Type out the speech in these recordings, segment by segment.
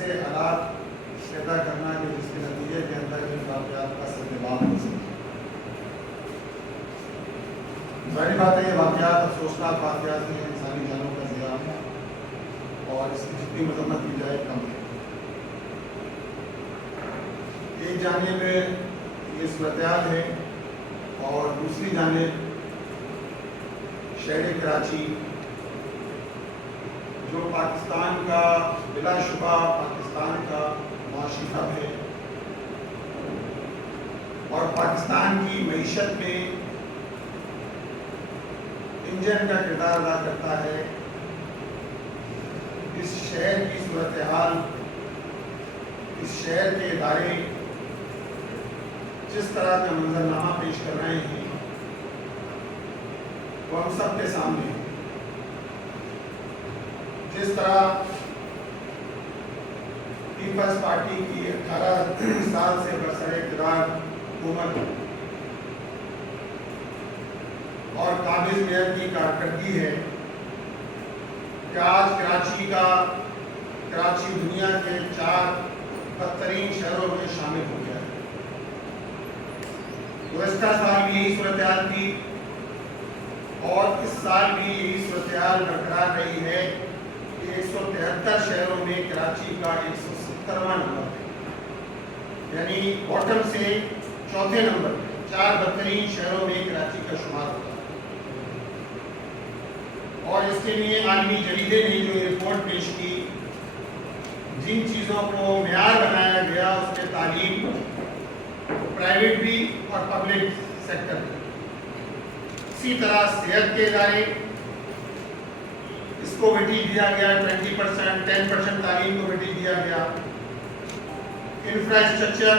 ایسے حالات پیدا کرنا کہ جس کے نتیجے کے اندر ان واقعات کا سربراہ ہو سکے۔ ظاہر بات ہے یہ واقعات افسوسناک واقعات ہیں، انسانی جانوں کا ضیاع ہے اور اس کی جتنی مذمت کی جائے کم ہے۔ ایک جانب یہ صورتحال ہے اور دوسری جانب شہر کراچی جو پاکستان کا بلا شبہ پاکستان کا معاشی ہب ہے اور پاکستان کی معیشت میں انجن کا کردار ادا کرتا ہے، اس شہر کی صورتحال، اس شہر کے ادارے جس طرح کا منظرنامہ پیش کر رہے ہیں وہ ہم سب کے سامنے ہے۔ جس طرح پیپلز پارٹی کی 18 سال سے برسر اقتدار حکومت اور قابض میئر کی کارکردگی ہے کہ آج کراچی دنیا کے 4 بدترین شہروں میں شامل ہو گیا ہے۔ گزشتہ سال بھی یہی صورتحال تھی اور اس سال بھی یہی صورتحال برقرار رہی ہے کہ 173 شہروں میں کراچی کا 170واں نمبر ہے، یعنی باٹم سے چوتھے نمبر پہ 4 بدترین شہروں میں کراچی کا شمار ہوتا ہے۔ اور اس کے لیے عالمی جریدے نے جو رپورٹ پیش کی، جن چیزوں کو معیار بنایا گیا اس میں تعلیم، پرائیویٹ بھی اور پبلک سیکٹر بھی، اسی طرح صحت کے ادارے اس کو ویٹیج دیا گیا 20%، 10% تعلیم کو ویٹیج دیا گیا، انفراسٹرکچر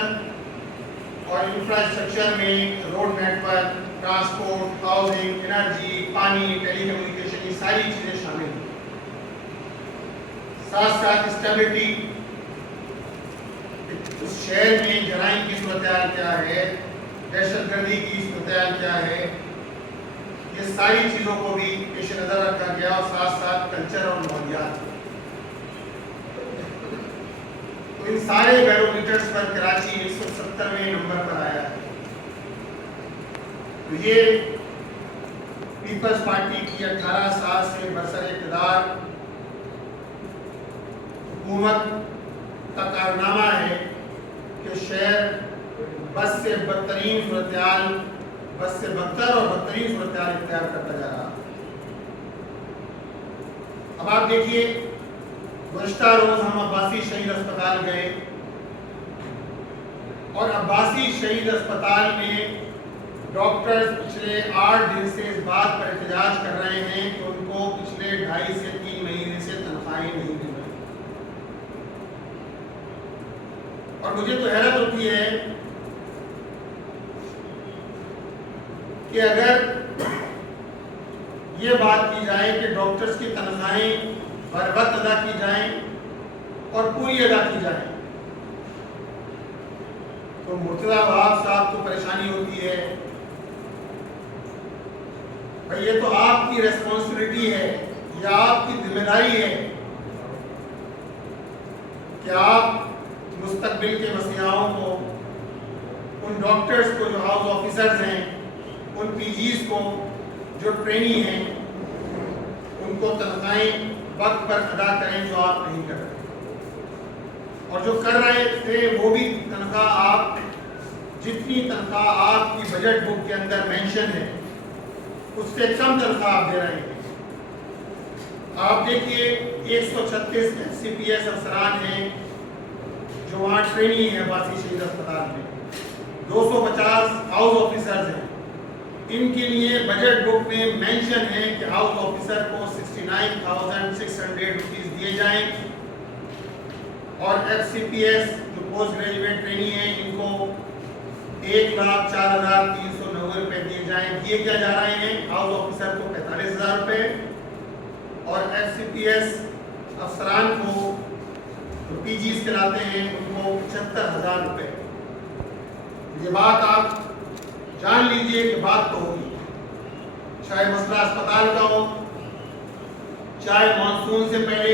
اور انفراسٹرکچر میں road network, transport, housing, energy, پانی، ٹیلی کمیونیکیشن، یہ ساری چیزیں شامل ہیں۔ ساتھ ساتھ اسٹیبلٹی، اس شہر میں جرائم کی صورتحال کیا ہے، دہشت گردی کی صورتحال کیا ہے، یہ ساری چیزوں کو بھی پیش نظر رکھا گیا اور ساتھ ساتھ کلچر اور ماحولیات۔ تو ان سارے بیرومیٹرز پر کراچی 170ویں نمبر پر آیا ہے۔ تو یہ پیپلز پارٹی کی 18 سال سے برسر اقتدار حکومت کا کارنامہ ہے کہ شہر بس سے بدترین صورتحال، بس سے بدتر اور بدترین صورتحال اختیار کرتا جا رہا۔ اب آپ دیکھیے، گزشتہ روز ہم عباسی شہید اسپتال گئے اور عباسی شہید اسپتال میں ڈاکٹرز پچھلے 8 دن سے اس بات پر احتجاج کر رہے ہیں کہ ان کو پچھلے 2.5 سے 3 مہینے سے تنخواہیں نہیں مل رہی۔ اور مجھے تو حیرت ہوتی ہے کہ اگر یہ بات کی جائے کہ ڈاکٹرز کی تنخواہیں بر وقت ادا کی جائیں اور پوری ادا کی جائیں تو مرتضی وہاب صاحب کو پریشانی ہوتی ہے۔ بھئی یہ تو آپ کی ریسپانسبلٹی ہے، یہ آپ کی ذمہ داری ہے کہ آپ مستقبل کے مسیحاؤں کو، ان ڈاکٹرز کو جو ہاؤس آفیسرز ہیں، ان پی جیز کو جو ٹرینی ہیں، ان کو تنخواہیں وقت پر ادا کریں جو آپ نہیں کر رہے، اور جو کر رہے تھے وہ بھی تنخواہ آپ، جتنی تنخواہ آپ کی بجٹ بک کے اندر مینشن ہے اس سے کم تنخواہ آپ دے رہے ہیں۔ آپ دیکھیے 136 سی پی ایس افسران ہیں جو وہاں ٹرینی ہے عباسی شہید اسپتال میں، 250 ہاؤس آفیسرز ہیں، ان کے لیے بجٹ بک میں مینشن ہے کہ ہاؤس آفیسر کو 69,600 روپیز دیے جائیں، اور ایف سی پی ایس جو پوسٹ گریجویٹ ٹرینی ہیں ان کو 1,04,390 روپے دیے جائیں۔ دیے کیا جا رہے ہیں؟ ہاؤس آفیسر کو 45,000 روپے اور ایف سی پی ایس افسران کو جو پی جیز کہلاتے ہیں ان کو 75,000 روپے۔ یہ بات آپ جان لیجئے کہ بات تو ہوگی، چاہے مسئلہ اسپتال کا ہو، چاہے مانسون سے پہلے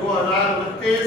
2029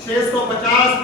650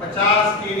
50 kV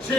6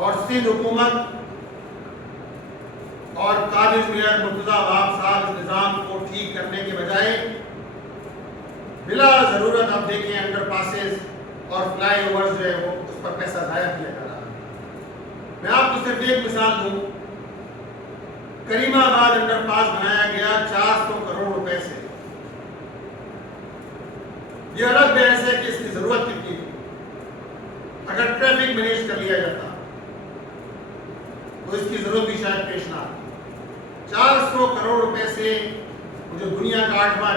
اور سندھ حکومت اور قابض میئر مرتضیٰ وہاب صاحب اس نظام کو ٹھیک کرنے کے بجائے بلا ضرورت اب دیکھیں انڈر پاسز اور فلائی اوورز جو ہے وہ اس پر پیسہ ضائع کیا جا رہا ہے. میں آپ کو صرف ایک مثال دوں. کریم آباد انڈر پاس بنایا گیا 400 کروڑ روپے سے. یہ الگ بحث ہے کہ اس کی ضرورت کتنی تھی. اگر ٹریفک مینیج کر لیا جاتا تو اس کی ضرورت بھی شاید پیش نہ آتی. 400 کروڑ روپے سے جو دنیا کا 8واں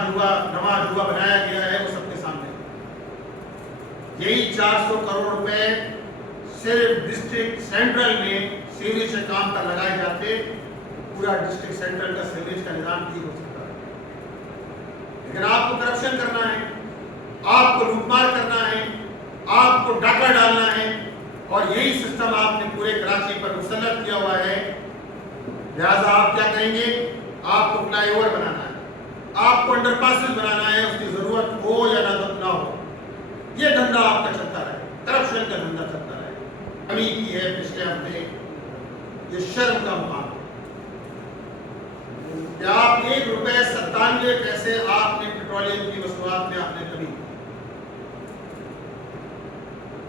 نواں عجوبہ بنایا گیا ہے وہ سب کے سامنے. یہی 400 کروڑ روپے صرف ڈسٹرکٹ سینٹرل میں سیوریج کے کام پر لگائے جاتے پورا ڈسٹرکٹ سینٹرل کا سیوریج کا نظام ٹھیک ہو سکتا ہے. لیکن آپ کو کرپشن کرنا ہے, آپ کو لوٹ مار کرنا ہے, آپ کو ڈاکہ ڈالنا ہے, اور یہی سسٹم آپ نے پورے کراچی پر مسلط کیا ہوا ہے. لہٰذا آپ کیا کہیں گے؟ آپ کو فلائی اوور بنانا ہے, آپ کو انڈر پاسز بنانا ہے, اس کی ضرورت ہو یا نہ ہو. یہ دھندا آپ کا چلتا رہے, کرپشن کا دھندا چلتا رہے. کمی کی ہے پچھلے ہفتے, یہ شرم کا مقام ہے کہ آپ 1 روپے 97 پیسے آپ نے پیٹرولیم کی مصنوعات میں آپ نے کمی.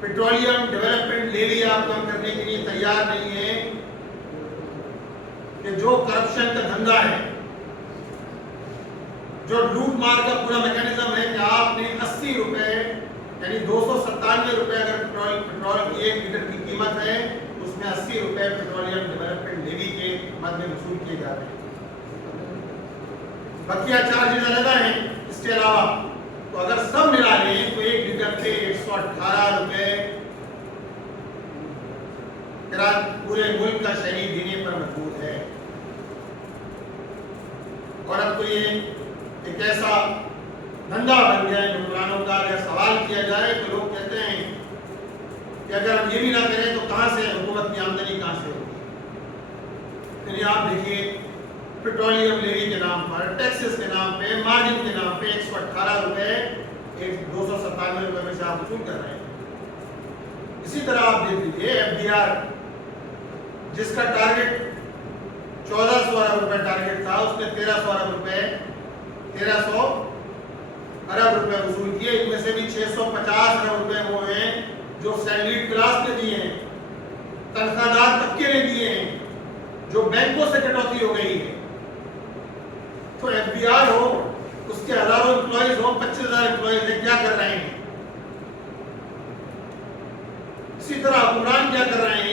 پیٹرولیم ڈیولپمنٹ لیوی آپ کم کرنے کے لیے تیار نہیں ہے کہ جو کرپشن کا دھندا ہے, جو لوٹ مار کا پورا میکینزم ہے کہ آپ نے 80 روپے یعنی 297 روپے اگر پیٹرول کی 1 لیٹر کی قیمت ہے اس میں 80 روپے پیٹرولیم ڈیولپمنٹ لیوی کے مد میں وصول کیے جاتے ہیں. بقیہ چارجز علیحدہ ہیں. اس کے علاوہ تو اگر سب ملا لیں تو 1 لیٹر کے 118 روپے پورے ملک کا شہری دینے پر مجبور ہے. اور اب تو یہ ایک ایسا دھندا بن گیا ہے حکمرانوں کا. اگر سوال کیا جائے تو لوگ کہتے ہیں کہ اگر ہم یہ بھی نہ کریں تو کہاں سے حکومت کی آمدنی کہاں سے ہوگی. پھر آپ دیکھیے پیٹرولیم لیوی کے نام پر, ٹیکسز کے نام پہ, مارجن کے نام پہ 118 روپے 297 روپے میں سے آپ وصول کر رہے ہیں. اسی طرح آپ دیکھ لیجیے FDR جس کا ٹارگٹ 1400 ارب روپے ٹارگٹ تھا, اس نے 1300 ارب روپے وصول کیے. ان میں سے بھی 650 ارب روپے وہ ہیں جو سیلریڈ کلاس نے دیے ہیں, تنخواہ دار طبقے نے دیے ہیں, جو بینکوں سے کٹوتی ہو گئی ہے. تو FDR ہو, اس کے ہزاروں امپلائیز ہو, 25,000 امپلائیز ہیں, کیا کر رہے ہیں؟ اسی طرح حکمران کیا کر رہے ہیں؟